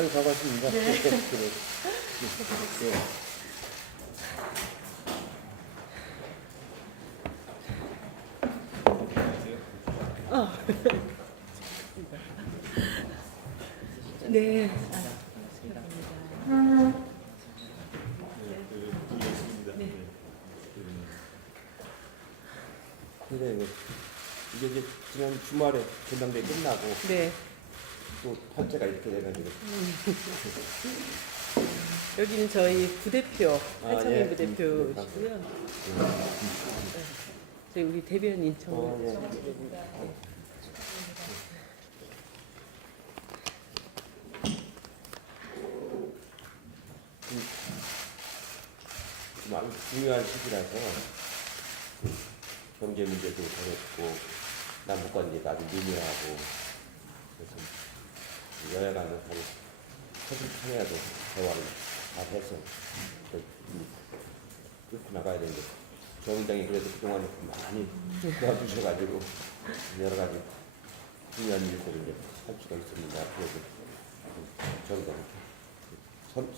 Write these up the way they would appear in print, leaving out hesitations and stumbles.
아유, 반갑습니다. 네. 예. 네. 근데 이게 이제 지난 주말에 전당대회 끝나고 네. 또 탈퇴가 이렇게 돼가지고. 여기는 저희 부대표, 한창민 예. 부대표시고요. 네. 저희 우리 대변인 정원 예. 대변입니다. 네. 지금 아주 중요한 시기라서 경제 문제도 어렵고 남북관계도 아주 미묘하고 그래서 여야 간에 서슴찮아야도 대화를 잘 해서 끌고 나가야 되는데 정의당이 그래도 그동안에 많이 도와주셔가지고 여러 가지 중요한 일들을 이제 할 수가 있습니다. 그래서 정의당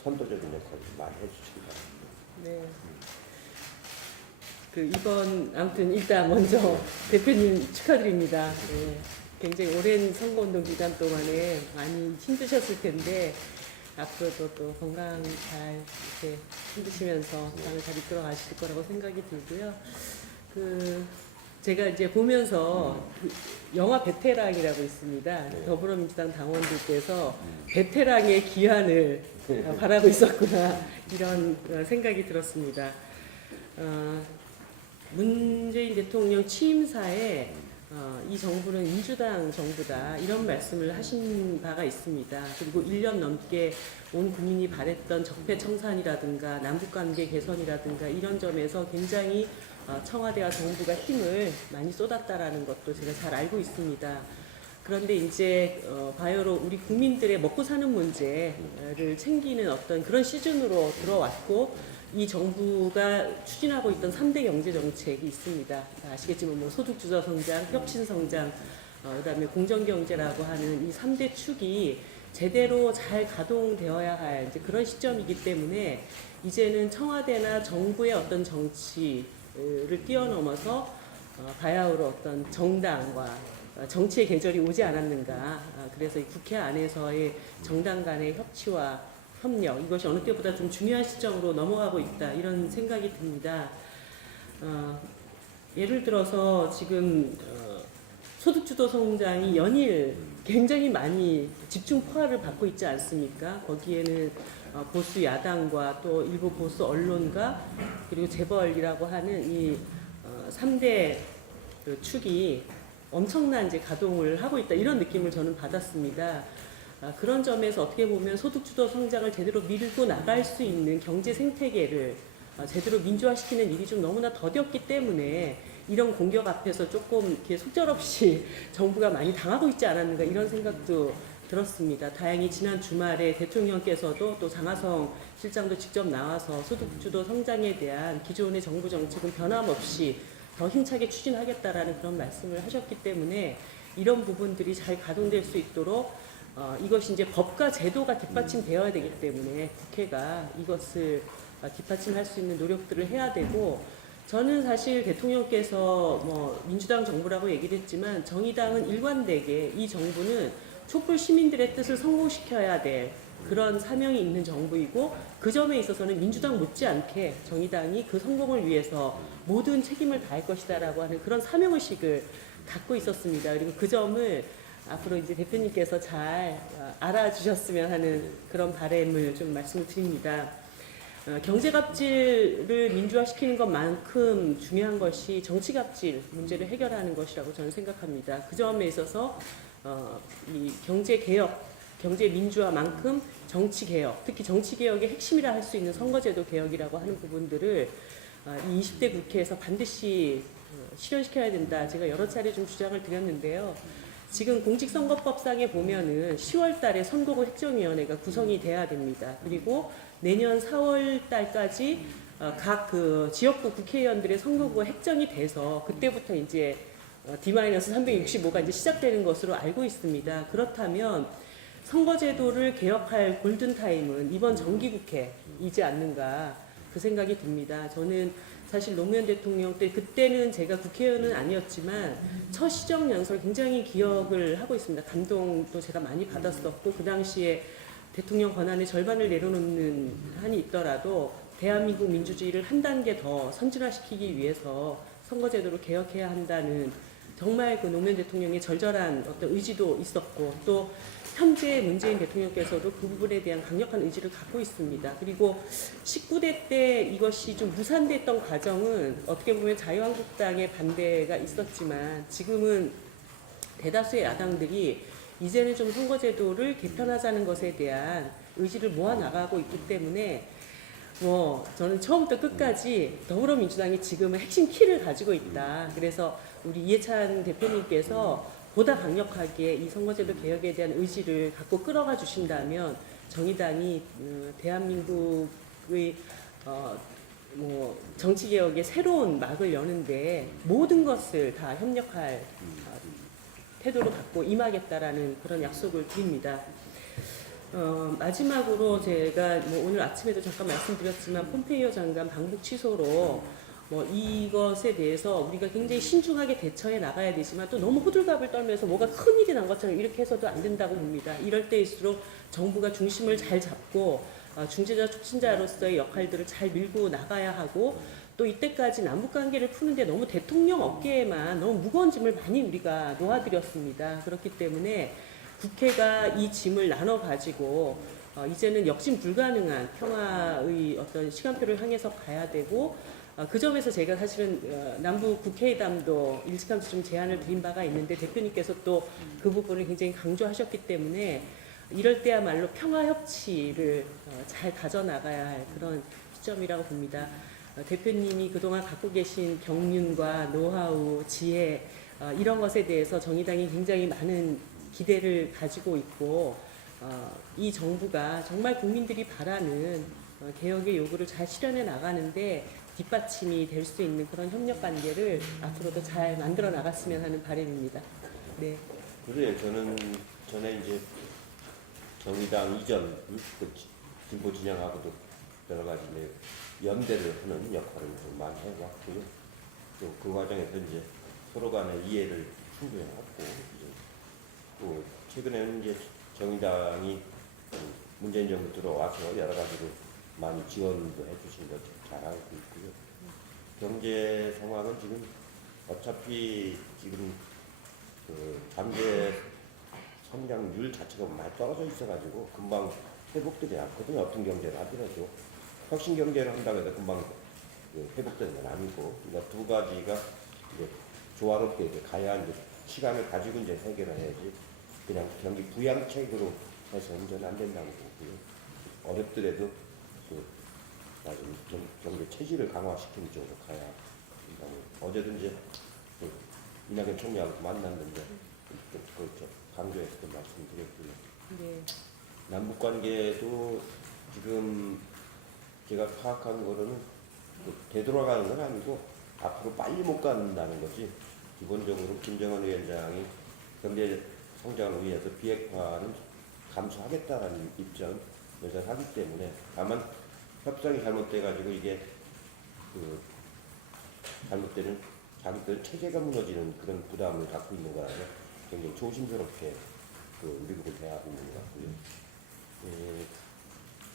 선도적인 역할을 많이 해주시기 바랍니다. 네. 이번 아무튼 일단 먼저 대표님 축하드립니다. 네. 굉장히 오랜 선거운동 기간 동안에 많이 힘드셨을 텐데 앞으로도 또 건강 잘 이렇게 힘드시면서 당을 잘 이끌어 가실 거라고 생각이 들고요. 제가 이제 보면서 영화 베테랑이라고 있습니다. 네. 더불어민주당 당원들께서 베테랑의 귀환을 바라고 있었구나 이런 생각이 들었습니다. 문재인 대통령 취임사에 이 정부는 민주당 정부다 이런 말씀을 하신 바가 있습니다. 그리고 1년 넘게 온 국민이 바랬던 적폐청산이라든가 남북관계 개선이라든가 이런 점에서 굉장히 청와대와 정부가 힘을 많이 쏟았다라는 것도 제가 잘 알고 있습니다. 그런데 이제 바야흐로 우리 국민들의 먹고 사는 문제를 챙기는 어떤 그런 시즌으로 들어왔고 이 정부가 추진하고 있던 3대 경제 정책이 있습니다. 아시겠지만 뭐 소득주도 성장, 혁신 성장, 그다음에 공정 경제라고 하는 이 3대 축이 제대로 잘 가동되어야 할 이제 그런 시점이기 때문에 이제는 청와대나 정부의 어떤 정치를 뛰어넘어서 바야흐로 어떤 정당과 정치의 계절이 오지 않았는가. 그래서 이 국회 안에서의 정당 간의 협치와 협력, 이것이 어느 때보다 좀 중요한 시점으로 넘어가고 있다 이런 생각이 듭니다. 예를 들어서 지금 소득주도 성장이 연일 굉장히 많이 집중 포화를 받고 있지 않습니까? 거기에는 보수 야당과 또 일부 보수 언론과 그리고 재벌이라고 하는 이 3대 축이 엄청난 이제 가동을 하고 있다 이런 느낌을 저는 받았습니다. 그런 점에서 어떻게 보면 소득주도 성장을 제대로 밀고 나갈 수 있는 경제 생태계를 제대로 민주화시키는 일이 좀 너무나 더뎠기 때문에 이런 공격 앞에서 조금 이렇게 속절없이 정부가 많이 당하고 있지 않았는가 이런 생각도 들었습니다. 다행히 지난 주말에 대통령께서도 또 장하성 실장도 직접 나와서 소득주도 성장에 대한 기존의 정부 정책은 변함없이 더 힘차게 추진하겠다라는 그런 말씀을 하셨기 때문에 이런 부분들이 잘 가동될 수 있도록 이것이 이제 법과 제도가 뒷받침되어야 되기 때문에 국회가 이것을 뒷받침할 수 있는 노력들을 해야 되고 저는 사실 대통령께서 뭐 민주당 정부라고 얘기를 했지만 정의당은 일관되게 이 정부는 촛불 시민들의 뜻을 성공시켜야 될 그런 사명이 있는 정부이고 그 점에 있어서는 민주당 못지않게 정의당이 그 성공을 위해서 모든 책임을 다할 것이다라고 하는 그런 사명의식을 갖고 있었습니다. 그리고 그 점을 앞으로 이제 대표님께서 잘 알아주셨으면 하는 그런 바람을 좀 말씀을 드립니다. 경제갑질을 민주화시키는 것만큼 중요한 것이 정치갑질 문제를 해결하는 것이라고 저는 생각합니다. 그 점에 있어서 이 경제개혁, 경제민주화만큼 정치개혁, 특히 정치개혁의 핵심이라 할 수 있는 선거제도 개혁이라고 하는 부분들을 이 20대 국회에서 반드시 실현시켜야 된다. 제가 여러 차례 좀 주장을 드렸는데요. 지금 공직선거법상에 보면은 10월 달에 선거구 획정위원회가 구성이 돼야 됩니다. 그리고 내년 4월 달까지 각 지역구 국회의원들의 선거구가 획정이 돼서 그때부터 이제 D-365가 이제 시작되는 것으로 알고 있습니다. 그렇다면 선거제도를 개혁할 골든타임은 이번 정기국회이지 않는가 그 생각이 듭니다. 저는 사실 노무현 대통령 때 그때는 제가 국회의원은 아니었지만 첫 시정연설 굉장히 기억을 하고 있습니다. 감동도 제가 많이 받았었고 그 당시에 대통령 권한의 절반을 내려놓는 한이 있더라도 대한민국 민주주의를 한 단계 더 선진화시키기 위해서 선거제도를 개혁해야 한다는 정말 그 노무현 대통령의 절절한 어떤 의지도 있었고 또 현재 문재인 대통령께서도 그 부분에 대한 강력한 의지를 갖고 있습니다. 그리고 19대 때 이것이 좀 무산됐던 과정은 어떻게 보면 자유한국당의 반대가 있었지만 지금은 대다수의 야당들이 이제는 좀 선거제도를 개편하자는 것에 대한 의지를 모아나가고 있기 때문에 저는 처음부터 끝까지 더불어민주당이 지금은 핵심 키를 가지고 있다. 그래서 우리 이해찬 대표님께서 보다 강력하게 이 선거제도 개혁에 대한 의지를 갖고 끌어가 주신다면 정의당이 대한민국의 정치개혁의 새로운 막을 여는데 모든 것을 다 협력할 태도를 갖고 임하겠다라는 그런 약속을 드립니다. 마지막으로 제가 오늘 아침에도 잠깐 말씀드렸지만 폼페이오 장관 방북 취소로 이것에 대해서 우리가 굉장히 신중하게 대처해 나가야 되지만 또 너무 호들갑을 떨면서 뭐가 큰일이 난 것처럼 이렇게 해서도 안 된다고 봅니다. 이럴 때일수록 정부가 중심을 잘 잡고 중재자 촉진자로서의 역할들을 잘 밀고 나가야 하고 또 이때까지 남북관계를 푸는데 너무 대통령 어깨에만 너무 무거운 짐을 많이 우리가 놓아드렸습니다. 그렇기 때문에 국회가 이 짐을 나눠 가지고 이제는 역진 불가능한 평화의 어떤 시간표를 향해서 가야 되고 그 점에서 제가 사실은 남북 국회의담도 일찌감치 좀 제안을 드린 바가 있는데 대표님께서 또 그 부분을 굉장히 강조하셨기 때문에 이럴 때야말로 평화 협치를 잘 가져나가야 할 그런 시점이라고 봅니다. 대표님이 그동안 갖고 계신 경륜과 노하우, 지혜 이런 것에 대해서 정의당이 굉장히 많은 기대를 가지고 있고 이 정부가 정말 국민들이 바라는 개혁의 요구를 잘 실현해 나가는데 뒷받침이 될 수 있는 그런 협력 관계를 앞으로도 잘 만들어 나갔으면 하는 바람입니다. 네. 그래요. 저는 전에 이제 정의당 이전 그 진보 진영하고도 여러 가지 연대를 하는 역할을 좀 많이 해왔고요. 또 그 과정에서 이제 서로 간의 이해를 충분히 했고 또 최근에는 이제 정의당이 문재인 정부 들어와서 여러 가지로 많이 지원도 해주신 것 잘 알고 있고요. 경제 상황은 지금 어차피 지금 그 잠재 성장률 자체가 많이 떨어져 있어가지고 금방 회복되지 않거든요. 어떤 경제를 하더라도 혁신 경제를 한다고 해서 금방 회복되는 건 아니고 그러니까 두 가지가 이제 조화롭게 이제 가야 이제 시간을 가지고 이제 해결을 해야지 그냥 경기 부양책으로 해서는 저는 안 된다고 보고요. 어렵더라도 경제 체질을 강화시키는 쪽으로 가야 된다고. 어제도 이제 이낙연 총리하고 만났는데 그걸 강조해서 말씀드렸고요. 네. 남북 관계도 지금 제가 파악한 거로는 되돌아가는 건 아니고 앞으로 빨리 못 간다는 거지. 기본적으로 김정은 위원장이 경제 성장을 위해서 비핵화는 감수하겠다라는 입장을 하기 때문에 다만 협상이 잘못돼가지고 이게 잘못되는 자기들 체제가 무너지는 그런 부담을 갖고 있는 거라서 굉장히 조심스럽게 미국을 대하고 있는 것 같고요.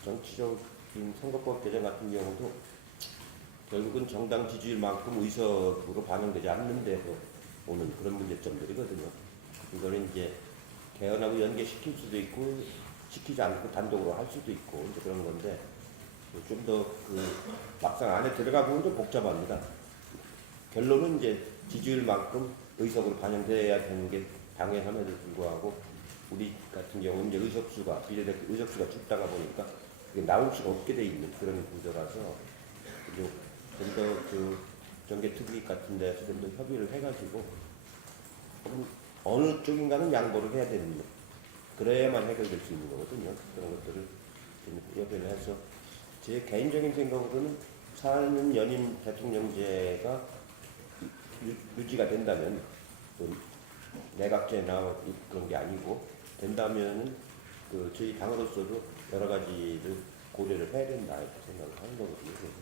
정치적인 선거법 개정 같은 경우도 결국은 정당 지지율만큼 의석으로 반영되지 않는데도 오는 그런 문제점들이거든요. 이거는 이제 개헌하고 연계시킬 수도 있고 시키지 않고 단독으로 할 수도 있고 이제 그런 건데 좀 더 막상 안에 들어가 보면 좀 복잡합니다. 결론은 이제 지지율만큼 의석으로 반영돼야 되는 게 당연함에도 불구하고 우리 같은 경우는 이제 비례대 의석수가 적다가 보니까 그게 나올 수가 없게 돼 있는 그런 구조라서 좀 더 정계특위 같은 데서 좀 더 협의를 해가지고 어느 쪽인가는 양보를 해야 되는 그래야만 해결될 수 있는 거거든요. 그런 것들을 좀 협의를 해서 제 개인적인 생각으로는 4년 연임 대통령제가 유지가 된다면 내각제나 그런 게 아니고 된다면 저희 당으로서도 여러 가지를 고려를 해야 된다 이렇게 생각을 하는 거거든요. 그래서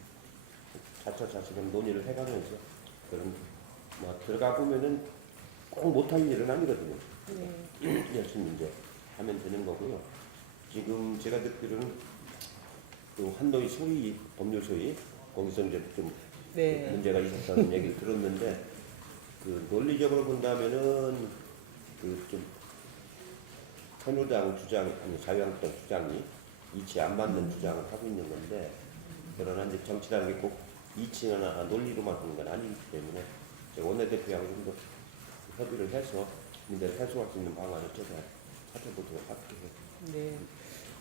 차차차 지금 논의를 해가면서 그런 뭐 들어가 보면은 꼭 못할 일은 아니거든요. 네. 열심히 이제 하면 되는 거고요. 지금 제가 듣기로는 그 한도의 소위 법률 소위 거기서 이제 좀 네. 문제가 있었다는 얘기를 들었는데 그 논리적으로 본다면은 그 좀 새누리당 주장 아니 자유한국당 주장이 이치 안 맞는 주장을 하고 있는 건데 그러나 이제 정치라는 게 꼭 이치나 논리로만 하는 건 아니기 때문에 원내대표하고 좀 더 협의를 해서 문제를 해소할 수 있는 방안을 제가 찾아보도록 할게요. 네.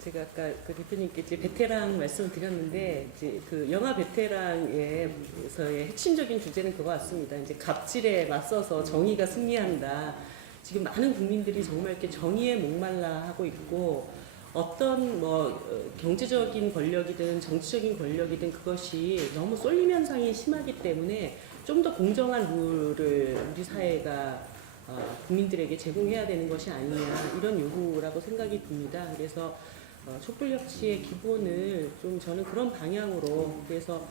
제가 아까 그 대표님께 이제 베테랑 말씀을 드렸는데 이제 그 영화 베테랑에서의 핵심적인 주제는 그거 같습니다. 이제 갑질에 맞서서 정의가 승리한다. 지금 많은 국민들이 정말 이렇게 정의에 목말라 하고 있고 어떤 경제적인 권력이든 정치적인 권력이든 그것이 너무 쏠림 현상이 심하기 때문에 좀 더 공정한 룰을 우리 사회가 국민들에게 제공해야 되는 것이 아니냐 이런 요구라고 생각이 듭니다. 그래서 촛불혁신의 기본을 좀 저는 그런 방향으로 그래서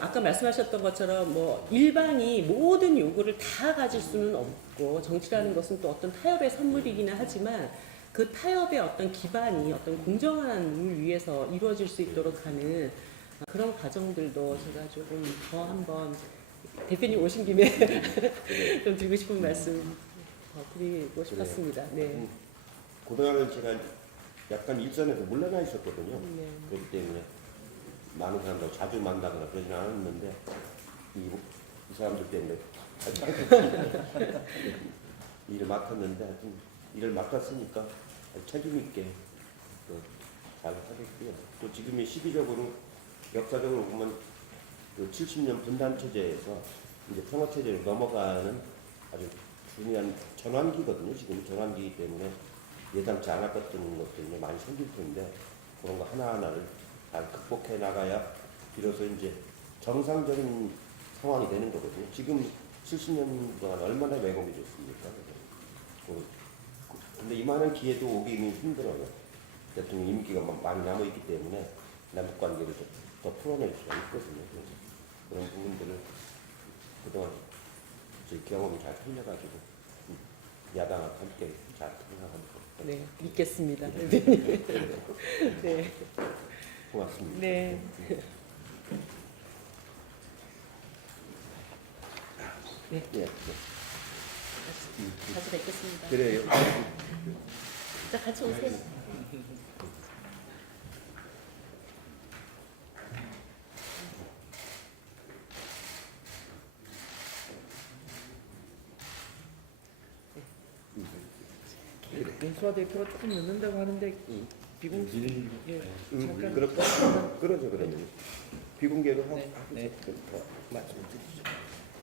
아까 말씀하셨던 것처럼 일반이 모든 요구를 다 가질 수는 없고 정치라는 것은 또 어떤 타협의 선물이기는 하지만 그 타협의 어떤 기반이 어떤 공정한 룰 위에서 이루어질 수 있도록 하는 그런 과정들도 제가 조금 더 한번 대표님 오신 김에 좀 드리고 싶은 말씀 드리고 싶었습니다. 네. 그동안은 제가 약간 일선에서 물러나 있었거든요. 네. 그렇기 때문에 많은 사람들 자주 만나거나 그러지는 않았는데 이 사람들 때문에 일을 맡았는데 하여튼 일을 맡았으니까 책임 있게 잘 하겠고요. 또 지금이 시기적으로 역사적으로 보면 그 70년 분단 체제에서 이제 평화 체제로 넘어가는 아주 중요한 전환기거든요. 지금 전환기이기 때문에 예상치 않았던 것들이 많이 생길 텐데 그런 거 하나하나를 잘 극복해 나가야 비로소 이제 정상적인 상황이 되는 거거든요. 지금 70년 동안 얼마나 왜곡이 됐습니까? 근데 이만한 기회도 오기는 힘들어요. 대통령 임기가 많이 남아있기 때문에 남북 관계를 더 풀어낼 수가 있거든요. 그래서 그런 부분들을 그동안 저희 경험이 잘 풀려가지고 야당과 함께 잘 생각하는 것 같아요. 네, 믿겠습니다. 네. 고맙습니다. 네. 네. 예, 다시 뵙겠습니다. 그래요. 자, 같이 오세요. 윤수아 대표가 조금 늦는다고 하는데 비공식 잠깐 그렇죠. 그러면 비공개로 네. 말씀해 주시죠.